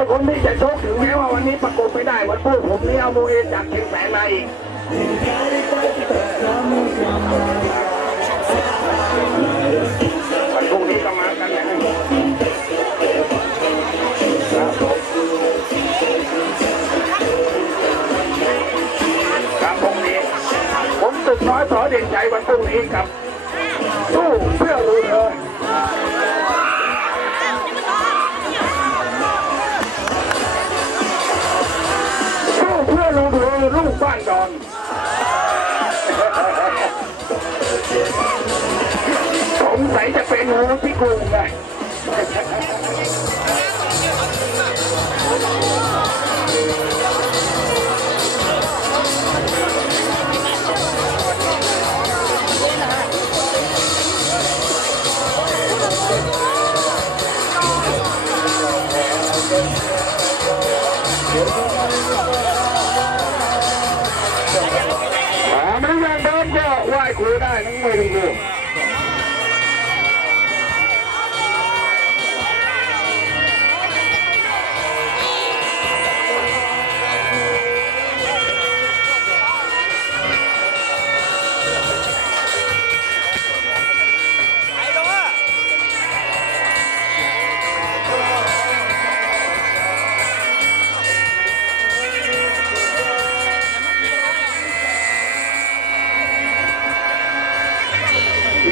ายคนที่จะชกถึงแม้ว่าวันนี้ประกบไม่ได้วันพรุ่งผมนี่เอาโมเอจากเชียงแสนมาอีกวันพรุ่งนี้ก็มากันนะครับพรุ่งนี้ผมตึกน้อยสอเด่นใจวันพรุ่งนี้ครับสู้เพื่อรู้เธอสู้เพื่อรู้เธอลูกบ้านดอนสงสัยจะเป็นหูที่กรุงไงไม่ยังเดินก็ไหว้ครูได้นั่งไม่ถึงครู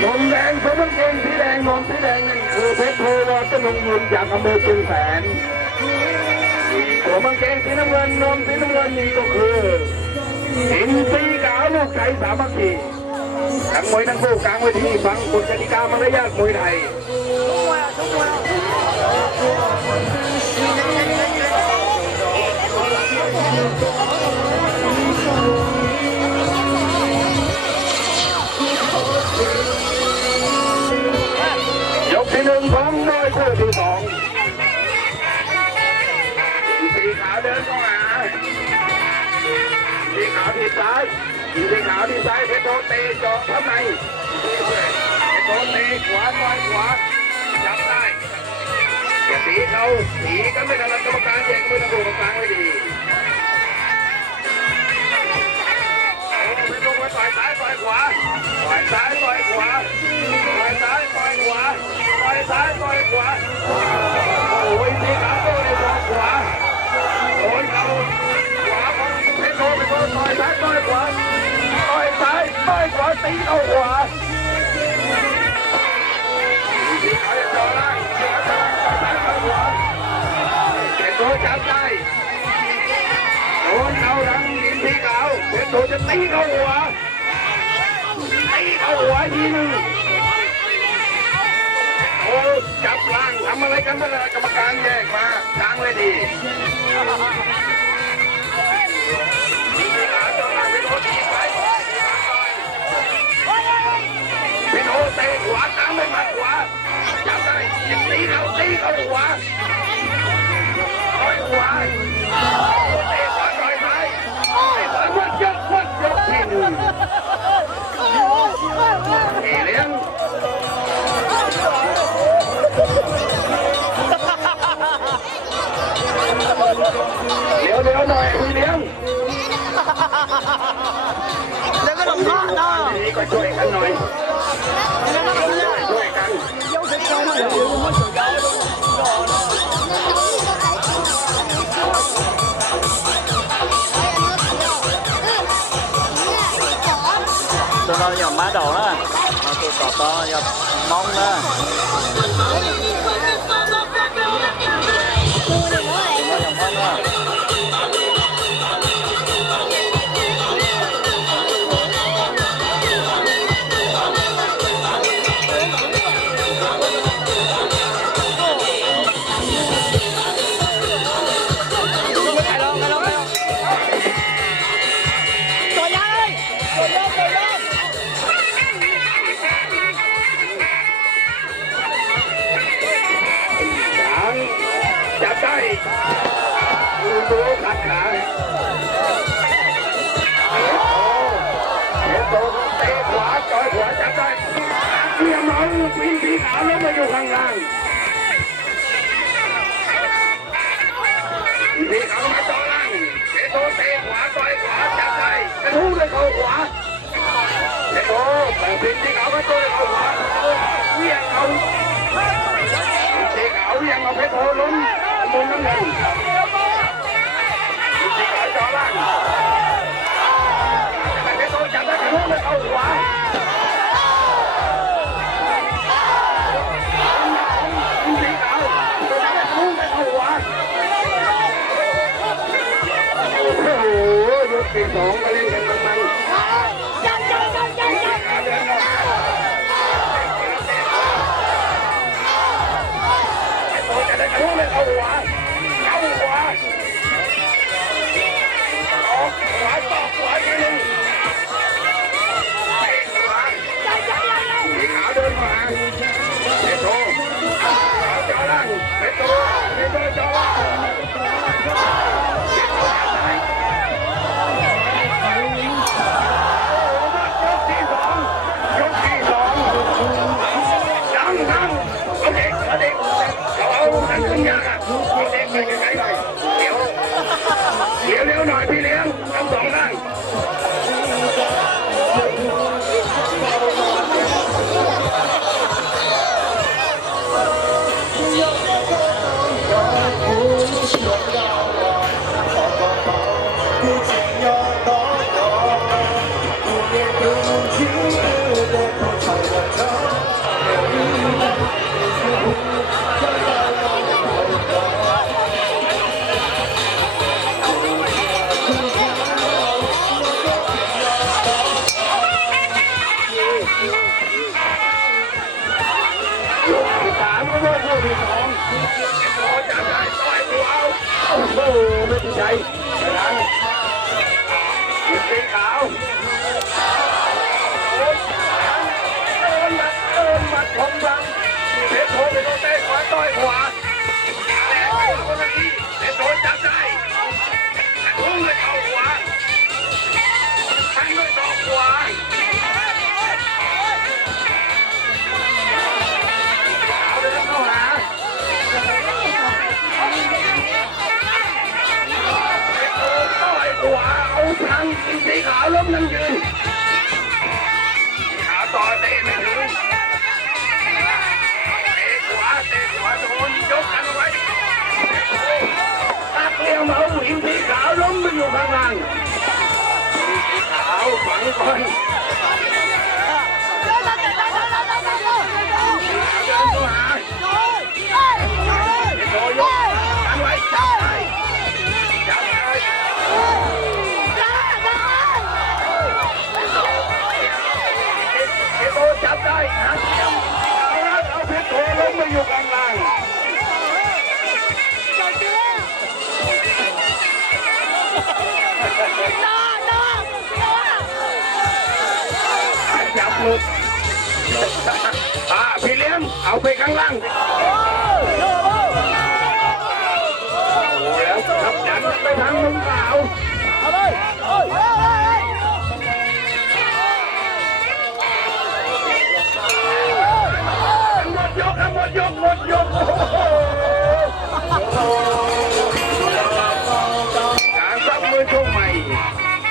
นมแดงสมเกงสีแดงนมสีแดงนั่นคือเพชรโพธิ์วัฒนยืนจากอำเภอเชียงแสนสมเกงสีน้ำเงินนมสีน้ำเงินนี่ก็คืออินทรีย์ขาวลูกไก่สามัคคีทั้งมวยทั้งคู่กลางเวทีฟังกฎกติกามารยาทมวยไทยที่หนึ่งของมวยคู่ที่สองสีขาวเดินเข้ามาสีขาวที่ซ้ายสีขาวที่ซ้ายเพชรโตเตะเจาะข้างในเพชรโตเตะขวาต่อยขวาจับได้สีเขาสีก็ไม่ทันกรรมการแยกไม่ต้องดูกรรมการไว้ดีไม่ต้องไปต่อยซ้ายต่อยขวาต่อยซ้ายต่อยขวาต่อยซ้ายต่อยขวาต่อยซ้ายต่อยขวาโอ้ยสีขาวโตในขวาโอนเขาขวาของเพชรโตไปโดนต่อยซ้ายต่อยขวาต่อยซ้ายต่อยขวาตีเข้าขวาสีขาวจะต่อล่างสีขาวต่อยซ้ายต่อยขวาเพชรโตจับได้โอนเขาทั้งดินสีขาวเพชรโตจะตีเข้าหัวตีเข้าหัวทีนึงโอ้จับล่างทำอะไรกันไม่ได้กรรมการแยกมาทางเลยดีพี่โนเตะขวาตามไม่มาขวาจับได้ตีเข้าหัวต่อยขวาเตะขวาต่อยซ้ายวัดยกที่หนึ่งเลี้ยงเดี๋ยวหน่อยคุณเลี้ยงแล้วก็ต้องท่านะนี่ก็ช่วยกันหน่อยช่วยกันtụi nó nhầm má đồ đó tụi cọp to nhầm mông đóจับได้ดูขัดขาโตเตะขวาจ่อยขวาจับได้เกี่ยมเอาปีนสีขาวแล้วมาอยู่ข้างล่าง กที่สองก็เล่นกันมันจะได้กระทุ้งเลยเอาหัวเอาหัวออกหัวต่อหัวทีนึงสีขาวเดินมาเด็กโตจอล่างเด็กโตจอล่างยกที่สองดังเอาเด็กเอาดังขึ้นยากอ่ะเอาเด็กไปไกลๆหน่อยเดี๋ยวเร็วหน่อยพี่เลี้ยงทั้งสองด้านสามก็ว่าคู่ที่สองโอ้จับได้ต่อยตัวเอาโอ้โหไม่ติดใจดังสีขาวเดินมาชมบังเพชรโทไปโดนเตะขวาต่อยขวาแต่คนนี้เพชรโทจับได้ทุ่งเลยเข้าหัวแทงด้วยศอกขวาเอาทางสีขาวล้มนั่งยืนสีขาวต่อเตะไม่ถึงเตะขวาโดนยกกันไว้ตักเลี้ยวเอาหินสีขาวล้มไปอยู่ข้างล่างสีขาวฝังก่อนเดินเข้าหาโดนยกกันไว้จับไปจับได้นะเอาเพชรโทล้มมาอยู่กลางล่างจับหลุดพี่เลี้ยงเอาไปข้างล่างแล้วขับดันไปทางมุมขาวเอาเลยหมดยกการซับมือช่วงใหม่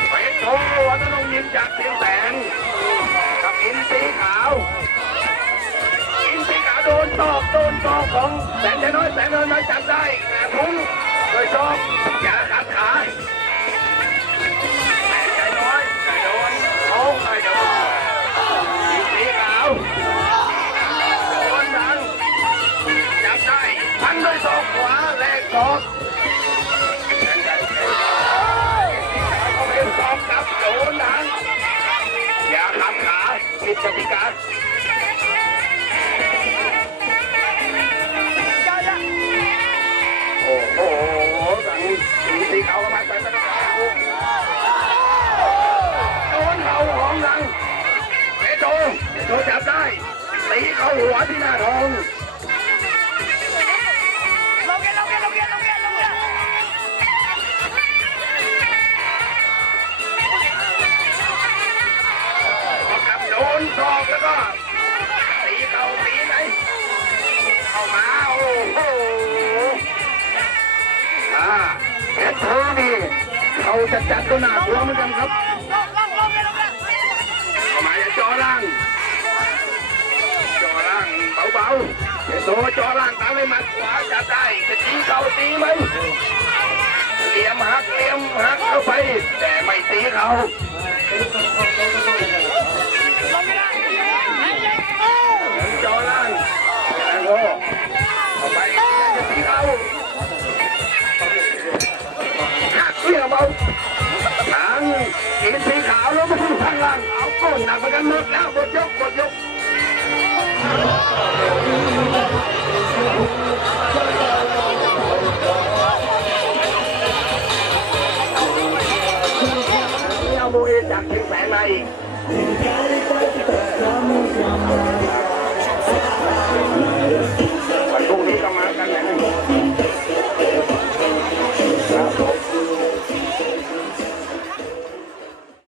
เพชรโทวัฒนงยิมจากเสียงแสงกับอินสีขาวโดนตอกของแสนน้อยจับได้ทุ่งโดยชอบอย่าขัดขาใจน้อยโดนท้องโดนอินสีขาวพันด้วยศอกขวาแลกศอกเขาเป็นศอกกับโดนหนังอย่าขับขาผิดกติกาโอ้โหสั่งสีขาวเข้ามาใส่ตะกั่วโดนเข่าของหลังเพชรโตจับได้ตีเข้าหัวที่หน้าท้องโดนศอกแล้วก็ตีเข่าตีไหนเข้ามาโอ้โหเพชรโทนี่เขาจัดก็น่ากลัวเหมือนกันครับเข้ามาอย่าจ่อล่างเบาๆเพชรโทจ่อล่างตามให้มัดขวาจับได้จะตีเข่าตีไหมเหลี่ยมหักเข้าไปแต่ไม่ตีเขาจอล่างเอาไปจะตีเขาหักเลี้ยมเอาทาง อินสีขาวแล้วมาข้างล่างเอาก้นหนักไปกันหมดแล้วหมดยกหมดยกเอาโมเอจากเชียงแสนมาอีก